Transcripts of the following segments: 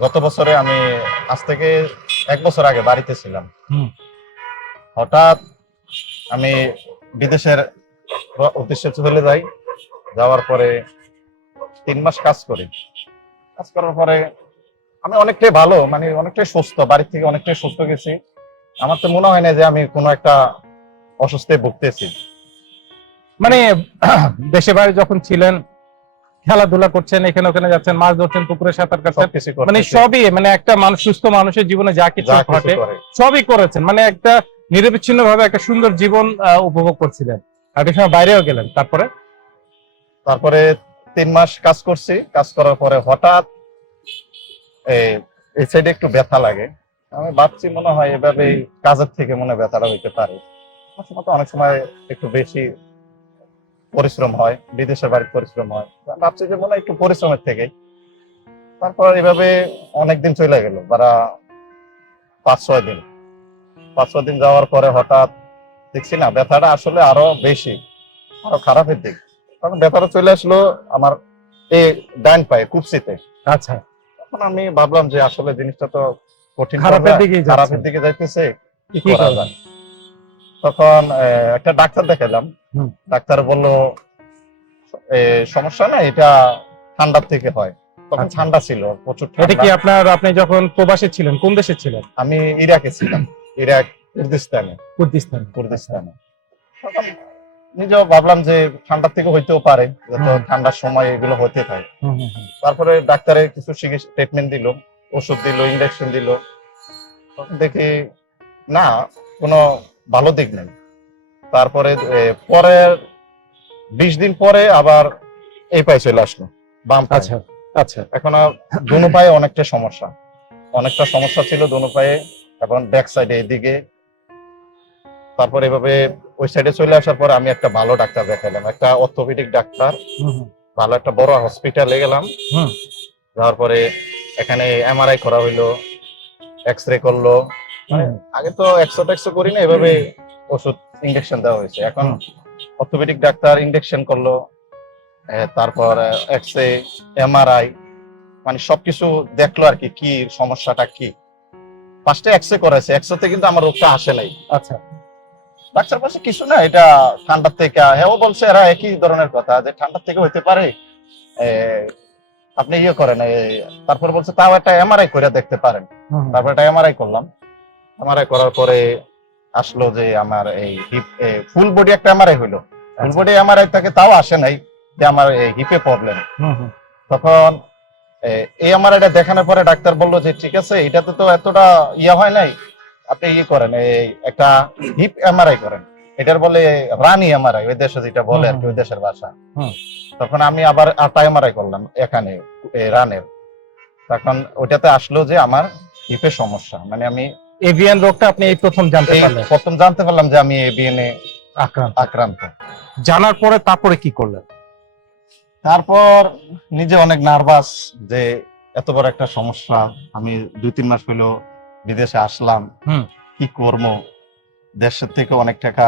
গত বছরে আমি আজ থেকে এক বছর আগে বাড়িতে ছিলাম। হঠাৎ আমি বিদেশের উদ্দেশ্যে চলে যাই। যাওয়ার পরে তিন মাস কাজ করি। কাজ করার পরে আমি অনেকটাই ভালো মানে অনেকটাই সুস্থ বাড়ি থেকে অনেকটাই সুস্থ গেছি। আমার তো মনে হয় না যে আমি কোনো একটা অসুস্থে ভুগতেছি। মানে দেশে বাইরে যখন ছিলেন খেলাধুলা করছেন এখানে ওখানে যাচ্ছেন মাছ ধরছেন পুকুরে সাঁতার কাটছেন। মানে সবই মানে একটা মানুষ সুস্থ মানুষের জীবনে যা কিছু ঘটে সবই করেছেন। মানে একটা নিরবিচ্ছিন্ন ভাবে একটা সুন্দর জীবন উপভোগ করছিলেন। এই সময় বাইরেও গেলেন তারপরে? তারপরে তিন মাস কাজ করছি। কাজ করার পরে হঠাৎ এই- সাইডে একটু ব্যথা লাগে। আমি ভাবছি মনে হয় এভাবে কাজের থেকে মনে ব্যথাটা হইতে পারে। অনেক সময় একটু বেশি পরিশ্রম হয় বিদেশের বাড়িতে পরিশ্রম হয়। ভাবছি যে মনে একটু পরিশ্রমের থেকে তারপর এভাবে অনেকদিন চলে গেল তারা পাঁচ ছয় দিন। পাঁচ ছয় দিন যাওয়ার পরে হঠাৎ দেখছি না ব্যথাটা আসলে আরও বেশি আরও খারাপের দিক। কারণ ব্যাপারে চলে আসলো আমার এই ডান পায়ে কুপসিতে। আচ্ছা। তখন আমি ভাবলাম যে আসলে জিনিসটা তো কঠিন খারাপের দিকে খারাপের দিকে যাইতেছে কি করা যায়? তখন একটা ডাক্তার দেখালাম। ডাক্তার বলল সমস্যা না এটা ঠান্ডার থেকে হয়। তখন আচ্ছা। ঠান্ডা ছিল প্রচুর এটা কি আপনার আপনি যখন প্রবাসে ছিলেন কোন দেশে ছিলেন? আমি ইরাকে ছিলাম ইরাক কুর্দিস্তানে। কুর্দিস্তান। কুর্দিস্তানে। তখন নিজেও ভাবলাম যে ঠান্ডার থেকে হইতেও পারে ঠান্ডার সময় এগুলো হতে থাকে। তারপরে ডাক্তারের কিছু ট্রিটমেন্ট দিল ওষুধ দিল ইঞ্জেকশন দিল। তখন দেখি না কোনো ভালো দিক নেই। তারপরে পরের বিশ দিন পরে আবার এই পায়ে চলে আসলো বাম। আচ্ছা আচ্ছা। এখন আর দোনো পায়ে অনেকটা সমস্যা। অনেকটা সমস্যা ছিল দোনো পায়ে এবং ব্যাক সাইডে এদিকে তারপর এভাবে ওই সাইডে চলে আসার পর আমি একটা ভালো ডাক্তার দেখালাম একটা অর্থোপেডিক ডাক্তার। ভালো একটা বড় হসপিটালে গেলাম। হুম। যাওয়ার পরে এখানে এমআরআই করা হইল এক্স রে করল আগে তো একশো টেক্সো করি না এভাবে ওষুধ ইঞ্জেকশন দেওয়া হয়েছে। এখন। অর্থোপেডিক ডাক্তার ইঞ্জেকশন করল তারপর এক্স রে এমআরআই মানে সবকিছু দেখল আর কি কি সমস্যাটা কি। ফার্স্টে এক্স রে করেছে এক্স তে কিন্তু আমার রোগটা আসে নাই। আচ্ছা। ডাক্তার বলছে কিছু না এটা ঠান্ডার থেকে হ্যাঁ ও বলছে এরা একই ধরনের কথা যে ঠান্ডার থেকে হইতে পারে আপনি ইয়ে করেন তারপর বলছে তাও একটা এমআরআই করে দেখতে পারেন। তারপর একটা এমআরআই করলাম। এমআরআই করার পরে আসলো যে আমার এই হিপ ফুল বডি একটা এমআরআই হইল। ফুল। বডি এমআরআই থেকে তাও আসে নাই যে আমার হিপে প্রবলেম হুম, হুম। তখন এই আমার এটা দেখানোর পরে ডাক্তার বলল যে ঠিক আছে এটাতে তো এতটা ইয়ে হয় নাই। আপনি ইয়ে করেন এই একটা হিপ এমআরআই করেন। এটার বলে রানি এমআরআই ওই দেশে যেটা বলে আর কি ওই দেশের ভাষা। হুম। তখন আমি আবার আটা এমআরআই করলাম এখানে রানের। তখন ওটাতে আসলো যে আমার হিপে সমস্যা। মানে আমি এভিয়ান রোগটা আপনি এই প্রথম জানতে পারলেন? প্রথম জানতে পারলাম যে আমি এবিএনএ আক্রান্ত। আক্রান্ত। জানার পরে তারপরে কি করলেন? তারপর নিজে অনেক নার্ভাস যে এত বড় একটা সমস্যা আমি দুই তিন মাস হলো বিদেশে আসলাম। কি করব? দেশের থেকে অনেক টাকা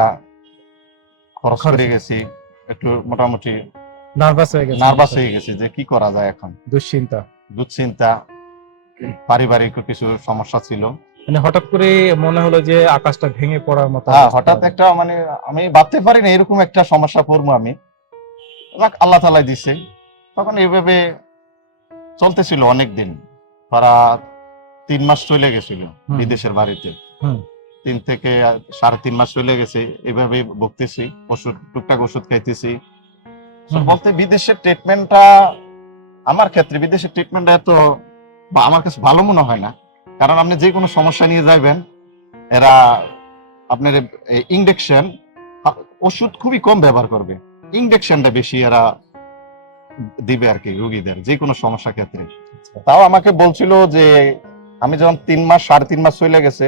খরচ করে গেছি। একটু মোটামুটি নার্ভাস হয়ে গেছে নার্ভাস হয়ে গেছি যে কি করা যায় এখন? দুশ্চিন্তা। দুশ্চিন্তা পারিবারিক কিছু সমস্যা ছিল। মানে হঠাৎ করে মনে হলো যে আকাশটা ভেঙে পড়ার মতো হ্যাঁ হঠাৎ একটা মানে আমি ভাবতে পারি না এরকম একটা সমস্যা পড়ব আমি। আল্লাহ তালাই দিছে। তখন এইভাবে চলতেছিল অনেক দিন তারা তিন মাস চলে গেছিল বিদেশের বাড়িতে। তিন থেকে সাড়ে তিন মাস চলে গেছে এভাবে ভুগতেছি। ওষুধ টুকটাক ওষুধ খাইতেছি। বলতে বিদেশের ট্রিটমেন্টটা আমার ক্ষেত্রে বিদেশের ট্রিটমেন্টটা এত আমার কাছে ভালো মনে হয় না। কারণ আপনি যে কোনো সমস্যা নিয়ে যাবেন এরা আপনার ইঞ্জেকশন ওষুধ খুবই কম ব্যবহার করবে। ইঞ্জেকশনটা বেশি এরা দিবে আর কি রোগীদের, যে কোনো সমস্যা ক্ষেত্রে। তাও আমাকে বলছিল যে, আমি যখন তিন মাস, সাড়ে তিন মাস চলে গেছে,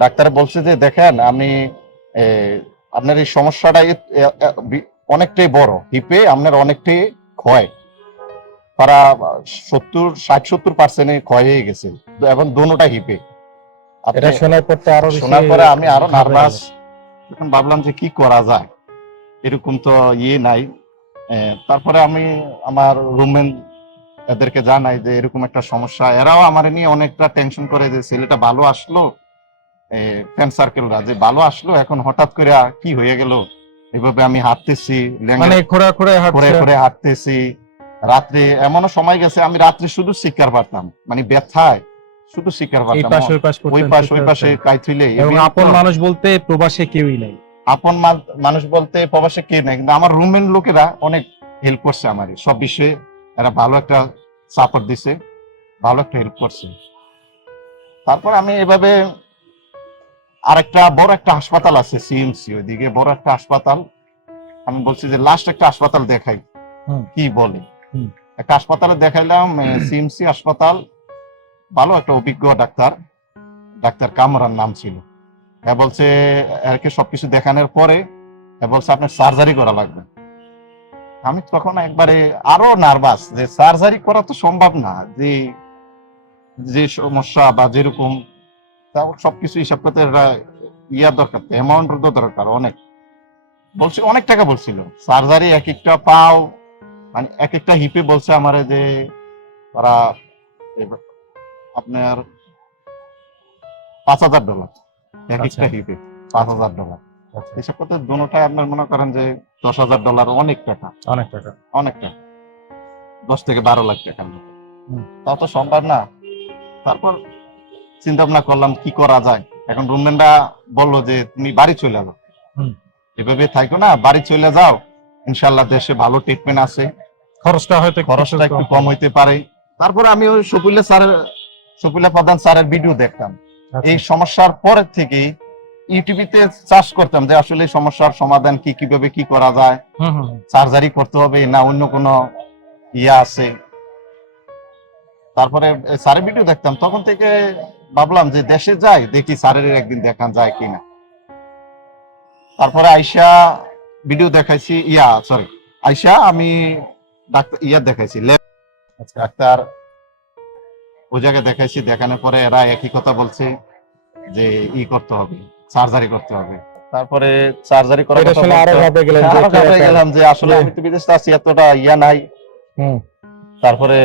ডাক্তার বলছে যে, দেখেন, আমি আপনার এই সমস্যাটা অনেকটাই বড়। হিপে আপনার অনেকটাই ক্ষয়। তারা সত্তর ষাট সত্তর পার্সেন্টে ক্ষয় হয়ে গেছে। এবং দোনোটা হিপে। এটা শোনার পর আরও শোনার পরে আমি আরও নার্ভাস তখন ভাবলাম যে কি করা যায়? এরকম তো ইয়ে নাই। তারপরে আমি আমার এদেরকে জানাই যে এরকম একটা সমস্যা। এরাও আমার নিয়ে অনেকটা টেনশন করে যে ছেলেটা ভালো আসলো। ফ্রেন্ড সার্কেলরা যে ভালো আসলো এখন হঠাৎ করে কি হয়ে গেল? এভাবে আমি হাঁটতেছি। মানে করে হাঁটছে। হাঁটতেছি। রাত্রে এমনও সময় গেছে আমি রাত্রে শুধু শিকার পারতাম। মানে ব্যথায় শুধু শিকার পারতাম। ওই পাশ ওই পাশ কাইথুইলে এবং আপন মানুষ বলতে প্রবাসে কেউই নাই। আপন মানুষ বলতে প্রবাসে কে নাই। কিন্তু আমার রুমের লোকেরা অনেক হেল্প করছে আমার। সব বিষয়ে এরা ভালো একটা সাপোর্ট দিছে ভালো একটা হেল্প করছে। তারপর আমি এভাবে আরেকটা বড় একটা হাসপাতাল আছে সিএমসি ওইদিকে বড় একটা হাসপাতাল। আমি বলছি যে লাস্ট একটা হাসপাতাল দেখাই। কি বলে। একটা হাসপাতালে দেখাইলাম সিএমসি হাসপাতাল। ভালো একটা অভিজ্ঞ ডাক্তার। ডাক্তার কামরার নাম ছিল। হ্যাঁ বলছে এরকে সবকিছু দেখানোর পরে বলছে, আপনার সার্জারি করা লাগবে। আমি তখন একবারে আরও নার্ভাস যে সার্জারি করা তো সম্ভব না। যে যে সমস্যা বা যেরকম সবকিছু হিসাব করতে ইয়ার দরকার অ্যামাউন্ট দরকার অনেক। বলছে, অনেক টাকা বলছিল। সার্জারি এক একটা পাও মানে এক একটা হিপে বলছে আমার যে তারা আপনার পাঁচ হাজার ডলার এক আচ্ছা। একটা হিপে পাঁচ হাজার ডলার এসব করতে দুটাই আপনার মনে করেন যে দশ হাজার ডলার অনেক টাকা। অনেক টাকা। অনেক টাকা। দশ থেকে বারো লাখ টাকার মতো। তাও তো সম্ভব না। তারপর চিন্তা ভাবনা করলাম কি করা যায়? এখন রুমমেনরা বলল যে তুমি বাড়ি চলে যাও। এভাবে থাকো না বাড়ি চলে যাও। ইনশাল্লাহ দেশে ভালো ট্রিটমেন্ট আছে। খরচটা হয়তো খরচটা একটু কম হইতে পারে। তারপরে আমি ওই সফুল্লা স্যারের সফুল্লা প্রধান স্যারের ভিডিও দেখতাম। আচ্ছা। এই সমস্যার পরের করতাম যে আসলে সমস্যার সমাধান কি কীভাবে কি করা যায়। সার্জারি করতে হবে না অন্য কোনো ইয়া আছে। তারপরে স্যারের ভিডিও দেখতাম। তখন থেকে ভাবলাম যে দেশে যাই দেখি স্যারের একদিন দেখান যায় কিনা। তারপরে আইসা ভিডিও দেখাইছি। ইয়া সরি আইসা আমি ডাক্তার ইয়া দেখাইছি আচ্ছা ডাক্তার ওই জায়গায় দেখাইছি দেখানোর পরে এরা একই কথা বলছে যে ই করতে হবে সার্জারি করতে হবে। তারপরে সার্জারি করার এটা কথা শুনে আরও ঘাবড়ে গেলাম যে আসলে আমি তো বিদেশে আছি এতটা ইয়া নাই। তারপরে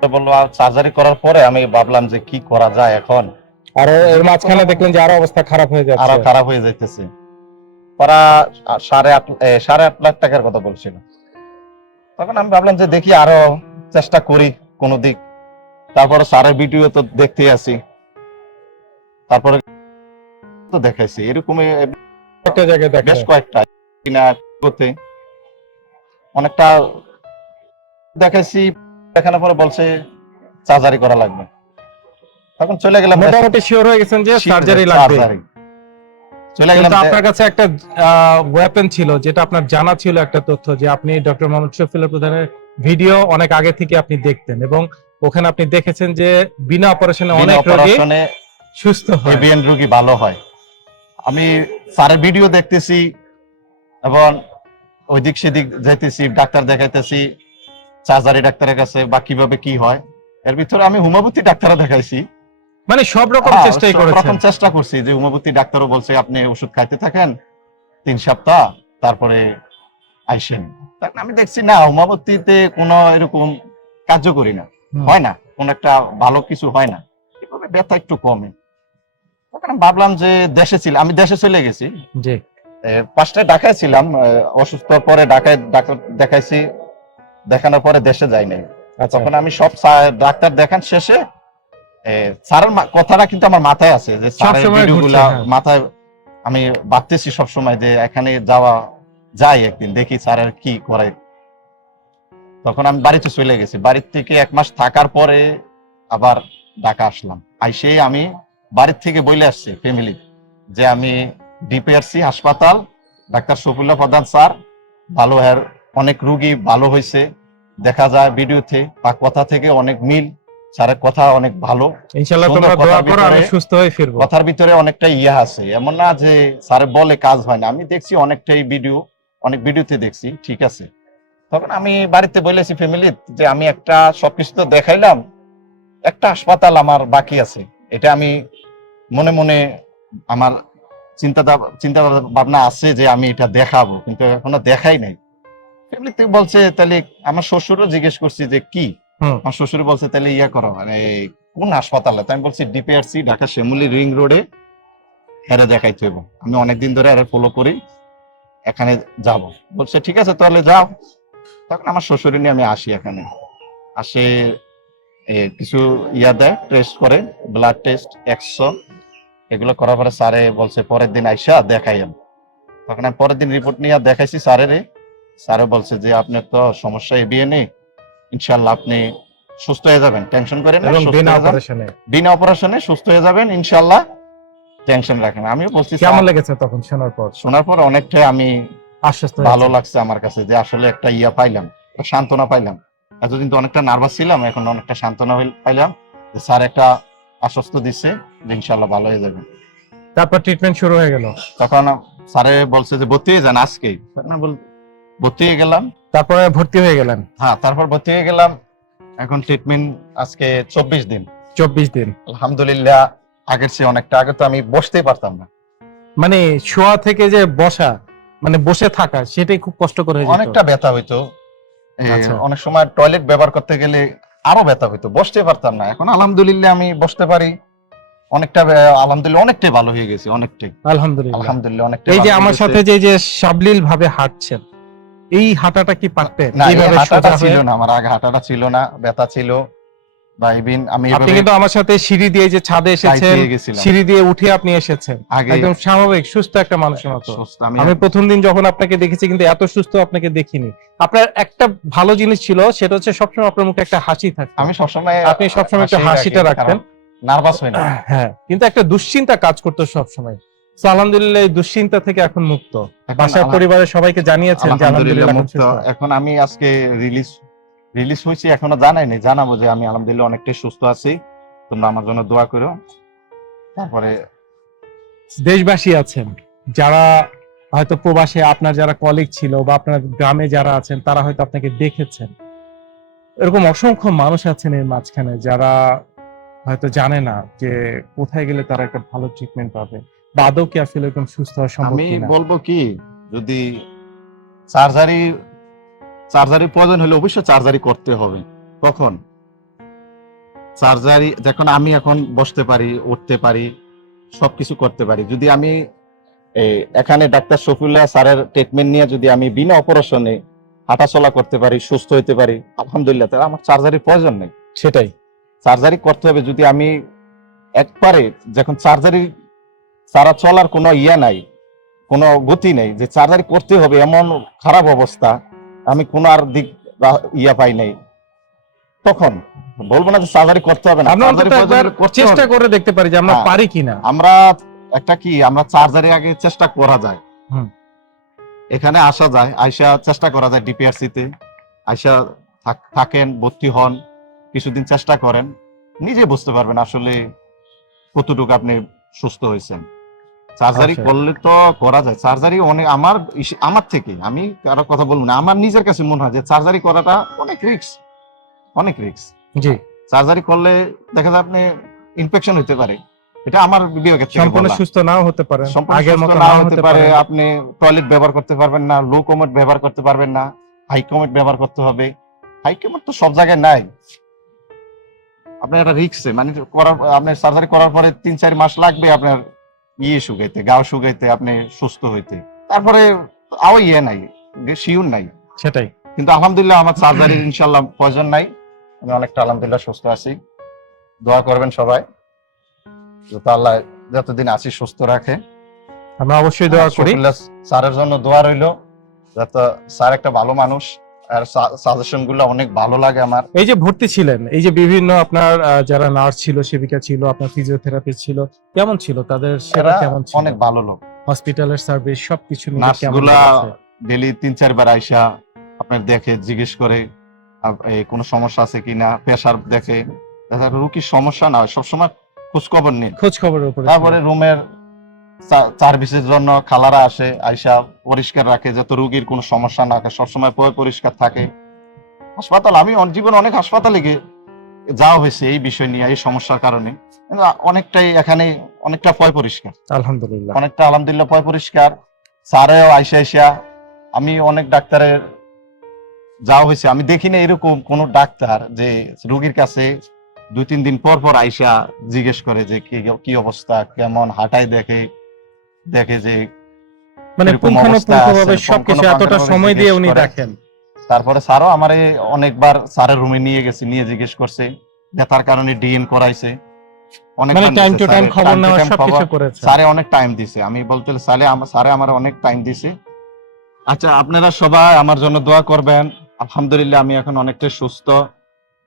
বলল সার্জারি করার পরে আমি ভাবলাম যে কি করা যায় এখন? আর এর মাঝখানে দেখলেন যে আরও অবস্থা খারাপ হয়ে যাচ্ছে। আরও খারাপ হয়ে যাইতেছে। ওরা সাড়ে আট সাড়ে আট লাখ টাকার কথা বলছিল। তখন আমি ভাবলাম যে দেখি আরও চেষ্টা করি কোন দিক। তারপরে স্যারের ভিডিও তো দেখতে আছি তারপরে তো দেখাইছি। এরকম একটা জায়গায় বেশ কয়েকটা কিনা করতে অনেকটা দেখাইছি দেখানোর পরে বলছে সার্জারি করা লাগবে। তখন চলে গেলাম মোটামুটি শিওর হয়ে গেছেন যে সার্জারি লাগবে। চলে গেলাম আপনার কাছে একটা ওয়েপেন ছিল যেটা আপনার জানা ছিল একটা তথ্য যে আপনি ডক্টর মোহাম্মদ শফিউল্লাহ প্রধানের ভিডিও অনেক আগে থেকে আপনি দেখতেন এবং ওখানে আপনি দেখেছেন যে বিনা অপারেশনে অনেক রোগী সুস্থ হয়। রোগী ভালো হয়। আমি স্যারের ভিডিও দেখতেছি এবং ওইদিক সেদিক যাইতেছি ডাক্তার দেখাইতেছি সার্জারি ডাক্তারের কাছে বা কীভাবে কি হয়। এর ভিতরে আমি হোমিওপ্যাথি ডাক্তারও দেখাইছি। মানে সব রকম হ্যাঁ, চেষ্টাই করেছেন। রকম চেষ্টা করছি। যে হোমিওপ্যাথি ডাক্তারও বলছে আপনি ওষুধ খাইতে থাকেন তিন সপ্তাহ তারপরে আইসেন। তখন আমি দেখছি না হোমিওপ্যাথিতে কোনো এরকম কার্যকরী না। হয় না কোন একটা ভালো কিছু হয় না। এভাবে ব্যথা একটু কমে। তখন ভাবলাম যে দেশে ছিল আমি দেশে চলে গেছি। জি। ফার্স্টে ঢাকায় ছিলাম অসুস্থ পরে ঢাকায় ডাক্তার দেখাইছি। দেখানোর পরে দেশে যাই নাই। আচ্ছা। তখন আমি সব ডাক্তার দেখান শেষে স্যারের কথাটা কিন্তু আমার মাথায় আছে যে স্যারের ভিডিওগুলা হ্যাঁ। মাথায় আমি ভাবতেছি সবসময় যে এখানে যাওয়া যাই একদিন দেখি স্যারের কি করে। তখন আমি বাড়িতে চলে গেছি। বাড়ির থেকে এক মাস থাকার পরে আবার ঢাকা আসলাম। আইসেই আমি বাড়ির থেকে বলে আসছি ফ্যামিলি যে আমি ডিপিআরসি হাসপাতাল ডাক্তার শফিউল্লাহ প্রধান স্যার ভালো অনেক রুগী ভালো হয়েছে দেখা যায় ভিডিওতে বা কথা থেকে অনেক মিল। স্যারের কথা অনেক ভালো। ইনশাআল্লাহ তোমরা কথার দোয়া করো আমি ভিতরে- সুস্থ হয়ে ফিরবো। কথার ভিতরে অনেকটা ইয়া আছে। এমন না যে স্যার বলে কাজ হয় না। আমি দেখছি অনেকটাই ভিডিও অনেক ভিডিওতে দেখছি ঠিক আছে। তখন আমি বাড়িতে বলেছি ফ্যামিলি যে আমি একটা সবকিছু তো দেখাইলাম একটা হাসপাতাল আমার বাকি আছে। এটা আমি মনে মনে আমার চিন্তা চিন্তা ভাবনা আছে যে আমি এটা দেখাবো কিন্তু এখনও দেখাই নাই। ফ্যামিলিতে বলছে তাহলে আমার শ্বশুরও জিজ্ঞেস করছি যে কি? আমার শ্বশুর বলছে, তাহলে ইয়া করো মানে কোন হাসপাতালে? তাই আমি বলছি, ডিপিআরসি, ঢাকা শ্যামলী রিং রোডে হেরে দেখাইতে হইব। আমি অনেকদিন ধরে হেরে ফলো করি, এখানে যাব। বলছে, ঠিক আছে, তাহলে যাও। তখন আমার শ্বশুরে নিয়ে আমি আসি এখানে। আসে কিছু ইয়া দেয় টেস্ট করে ব্লাড টেস্ট একশো এগুলো করার পরে স্যারে বলছে, পরের দিন আইসা দেখাই তখন আমি পরের দিন রিপোর্ট নিয়ে দেখাইছি স্যারেরে। স্যারে বলছে যে, আপনার তো সমস্যা এবিএ নেই ইনশাল্লাহ আপনি সুস্থ হয়ে যাবেন। টেনশন করেন এবং বিনা অপারেশনে। বিনা অপারেশনে সুস্থ হয়ে যাবেন ইনশাল্লাহ টেনশন রাখেন। আমিও বলছি কেমন লেগেছে তখন শোনার পর? শোনার পর অনেকটাই আমি আশ্বস্ত ভালো লাগছে আমার কাছে যে আসলে একটা ইয়া পাইলাম একটা সান্ত্বনা পাইলাম। এতদিন তো অনেকটা নার্ভাস ছিলাম এখন অনেকটা সান্ত্বনা পাইলাম যে স্যার একটা আশ্বস্ত দিচ্ছে যে ইনশাল্লাহ ভালো হয়ে যাবে। তারপর ট্রিটমেন্ট শুরু হয়ে গেল। তখন স্যারে বলছে যে ভর্তি হয়ে যান আজকেই না বল ভর্তি হয়ে গেলাম। তারপরে ভর্তি হয়ে গেলেন? হ্যাঁ তারপর ভর্তি হয়ে গেলাম। এখন ট্রিটমেন্ট আজকে চব্বিশ দিন। চব্বিশ দিন। আলহামদুলিল্লাহ আগের চেয়ে অনেকটা আগে তো আমি বসতেই পারতাম না। মানে শোয়া থেকে যে বসা মানে বসে থাকা সেটাই খুব কষ্ট করে অনেকটা ব্যথা হইতো। আচ্ছা। অনেক সময় টয়লেট ব্যবহার করতে গেলে আরও ব্যথা হইতো। বসতে পারতাম না। এখন আলহামদুলিল্লাহ আমি বসতে পারি। অনেকটা আলহামদুলিল্লাহ অনেকটাই ভালো হয়ে গেছে অনেকটাই। আলহামদুলিল্লাহ। আলহামদুলিল্লাহ অনেকটাই এই যে আমার সাথে যে যে সাবলীল ভাবে হাঁটছেন এই হাঁটাটা কি পারতেন? এইভাবে হাঁটাটা ছিল না আমার আগে হাঁটাটা ছিল না ব্যথা ছিল। বা ইভিন আমি আপনি কিন্তু আমার সাথে সিঁড়ি দিয়ে যে ছাদে এসেছেন সিঁড়ি দিয়ে উঠে আপনি এসেছেন। একদম স্বাভাবিক সুস্থ একটা মানুষের মতো। আমি প্রথম দিন যখন আপনাকে দেখেছি কিন্তু এত সুস্থ আপনাকে দেখিনি। আপনার একটা ভালো জিনিস ছিল সেটা হচ্ছে সবসময় আপনার মুখে একটা হাসি থাকতো। আমি সবসময় আপনি সবসময় একটা হাসিটা রাখতেন। নার্ভাস হই না। হ্যাঁ কিন্তু একটা দুশ্চিন্তা কাজ করতো সবসময়। তো আলহামদুলিল্লাহ এই দুশ্চিন্তা থেকে এখন মুক্ত। বাসার পরিবারের সবাইকে জানিয়েছেন যে আলহামদুলিল্লাহ মুক্ত। এখন আমি আজকে রিলিজ রিলিজ হয়েছি এখনও জানাই নাই। জানাব যে আমি আলহামদুলিল্লাহ অনেকটাই সুস্থ আছি। তোমরা আমার জন্য দোয়া করো। তারপরে দেশবাসী আছেন যারা হয়তো প্রবাসে আপনার যারা কলিগ ছিল বা আপনার গ্রামে যারা আছেন তারা হয়তো আপনাকে দেখেছেন। এরকম অসংখ্য মানুষ আছেন এর মাঝখানে যারা হয়তো জানে না যে কোথায় গেলে তারা একটা ভালো ট্রিটমেন্ট পাবে। বা আদৌ কি আসলে এরকম সুস্থ হওয়া সম্ভব আমি বলব কি যদি সার্জারি সার্জারি প্রয়োজন হলে অবশ্যই সার্জারি করতে হবে। কখন? সার্জারি যখন আমি এখন বসতে পারি উঠতে পারি সবকিছু করতে পারি যদি আমি এখানে ডাক্তার শফিউল্লাহ স্যারের ট্রিটমেন্ট নিয়ে যদি আমি বিনা অপারেশনে হাঁটাচলা করতে পারি সুস্থ হতে পারি আলহামদুলিল্লাহ তাহলে আমার সার্জারি প্রয়োজন নেই। সেটাই। সার্জারি করতে হবে যদি আমি একবারে যখন সার্জারি সারা চলার কোনো ইয়ে নাই কোনো গতি নেই যে সার্জারি করতে হবে এমন খারাপ অবস্থা আমি কোনো আর দিক ইয়া পাই নাই। তখন বলব না যে সার্জারি করতে হবে না চেষ্টা করে দেখতে পারি যে আমরা হ্যাঁ। পারি কিনা। আমরা একটা কি আমরা সার্জারি আগে চেষ্টা করা যায়। এখানে আসা যায় আইসা চেষ্টা করা যায় ডিপিআরসি তে। আইসা থাকেন ভর্তি হন কিছুদিন চেষ্টা করেন নিজে বুঝতে পারবেন আসলে কতটুকু আপনি সুস্থ হয়েছেন। সার্জারি করলে তো করা যায়। সার্জারি অনেক আমার আমার থেকে আমি কারও কথা বলব না। আমার নিজের কাছে মনে হয় যে সার্জারি করাটা অনেক রিস্ক অনেক রিস্ক জি। সার্জারি করলে দেখা যায় আপনি ইনফেকশন হতে পারে। এটা আমার বিবেকের থেকে সম্পূর্ণ সুস্থ নাও হতে পারে। আগের মতো নাও হতে পারে। পারে। আপনি টয়লেট ব্যবহার করতে পারবেন না লো কমেট ব্যবহার করতে পারবেন না হাই কমেট ব্যবহার করতে হবে। হাই কমেট তো সব জায়গায় নাই। আপনার একটা রিক্সে মানে করার আপনার সার্জারি করার পরে তিন চার মাস লাগবে আপনার ইয়ে শুকাইতে গাও শুকাইতে আপনি সুস্থ হইতে। তারপরে আও ইয়ে নাই শিউর নাই। সেটাই। কিন্তু আলহামদুলিল্লাহ আমার সার্জারির ইনশাল্লাহ প্রয়োজন নাই। আমি অনেকটা আলহামদুলিল্লাহ সুস্থ আছি। দোয়া করবেন সবাই যাতে আল্লাহ যতদিন আছি সুস্থ রাখে। আমরা অবশ্যই দোয়া করি। স্যারের জন্য দোয়া রইল যাতে স্যার একটা ভালো মানুষ আর সাজেশনগুলো অনেক ভালো লাগে আমার। এই যে ভর্তি ছিলেন এই যে বিভিন্ন আপনার যারা নার্স ছিল সেবিকা ছিল আপনার ফিজিওথেরাপি ছিল কেমন ছিল? তাদের সেবা কেমন ছিল? অনেক ভালো লোক। হসপিটালের সার্ভিস সবকিছু মিলে নার্স কেমনগুলা ডেলি তিন চারবার আইসা আপনার দেখে জিজ্ঞেস করে এই কোনো সমস্যা আছে কিনা প্রেশার দেখে। রুগীর সমস্যা না সবসময় খোঁজ খবর নিন। খোঁজ খবরের উপরে তারপরে রুমের সার্ভিসের জন্য খালারা আসে আইসা পরিষ্কার রাখে যাতে রুগীর কোনো সমস্যা না থাকে সবসময় পয় পরিষ্কার থাকে। হাসপাতাল আমি জীবনে অনেক হাসপাতালে গিয়ে যাওয়া হয়েছে এই বিষয় নিয়ে এই সমস্যার কারণে। অনেকটাই এখানে অনেকটা পয় পরিষ্কার। আলহামদুলিল্লাহ। অনেকটা আলহামদুলিল্লাহ পয় পরিষ্কার। স্যারেও আইসা আইসা আমি অনেক ডাক্তারের যাওয়া হয়েছে। আমি দেখি না এরকম কোন ডাক্তার যে রুগীর কাছে দুই তিন দিন পর পর আইসা জিজ্ঞেস করে যে কি কি অবস্থা কেমন হাঁটায় দেখে দেখে যে মানে পুঙ্খানুপুঙ্খভাবে সবকিছু এতটা সময় দিয়ে উনি দেখেন। তারপরে স্যারও আমার অনেকবার স্যারের রুমে নিয়ে গেছে নিয়ে জিজ্ঞেস করছে ব্যথার কারণে ডিএন করাইছে। অনেক টাইম টু টাইম খবর নেওয়া সবকিছু করেছে। স্যারে অনেক টাইম দিছে। আমি বলতে স্যারে আমার স্যারে আমার অনেক টাইম দিছে। আচ্ছা আপনারা সবাই আমার জন্য দোয়া করবেন। আলহামদুলিল্লাহ আমি এখন অনেকটা সুস্থ।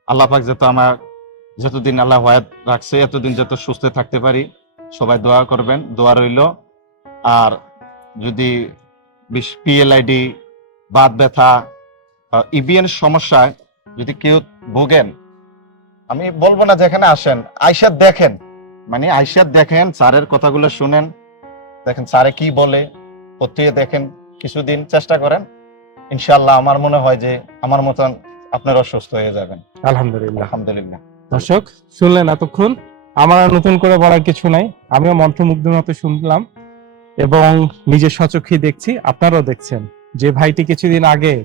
আল্লাহ পাক যাতে আমার যতদিন আল্লাহ হায়াত রাখছে এতদিন যত সুস্থ থাকতে পারি সবাই দোয়া করবেন। দোয়া রইল। আর যদি পিএলআইডি বাত ব্যথা ইবিএন সমস্যায় যদি কেউ ভোগেন আমি বলব না যেখানে আসেন আইসাদ দেখেন। মানে আইসাদ দেখেন স্যারের কথাগুলো শুনেন দেখেন স্যারে কি বলে প্রত্যেকে দেখেন কিছুদিন চেষ্টা করেন ইনশাল্লাহ আমার মনে হয় যে আমার মতন আপনারা সুস্থ হয়ে যাবেন। আলহামদুলিল্লাহ। আলহামদুলিল্লাহ। দর্শক শুনলেন এতক্ষণ আমার আর নতুন করে বলার কিছু নাই আমিও মন্ত্রমুগ্ধের মতো শুনলাম। এবং নিজের সচক্ষে দেখছি, আপনারাও দেখছেন। যে ভাইটি কিছুদিন আগে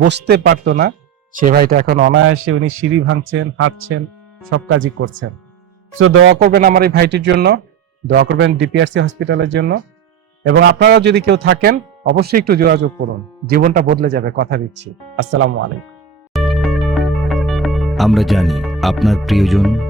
বসতে পারতো না, সে ভাইটা এখন অনায়াসে উনি সিঁড়ি ভাঙছেন, হাঁটছেন, সব কাজই করছেন। তো দোয়া করবেন আমার এই ভাইটির জন্য, দোয়া করবেন ডিপিআরসি হসপিটালের জন্য। এবং আপনারা যদি কেউ থাকেন, অবশ্যই একটু যোগাযোগ করুন। জীবনটা বদলে যাবে, কথা দিচ্ছি। আসসালামু আলাইকুম। আমরা জানি আপনার প্রিয়জন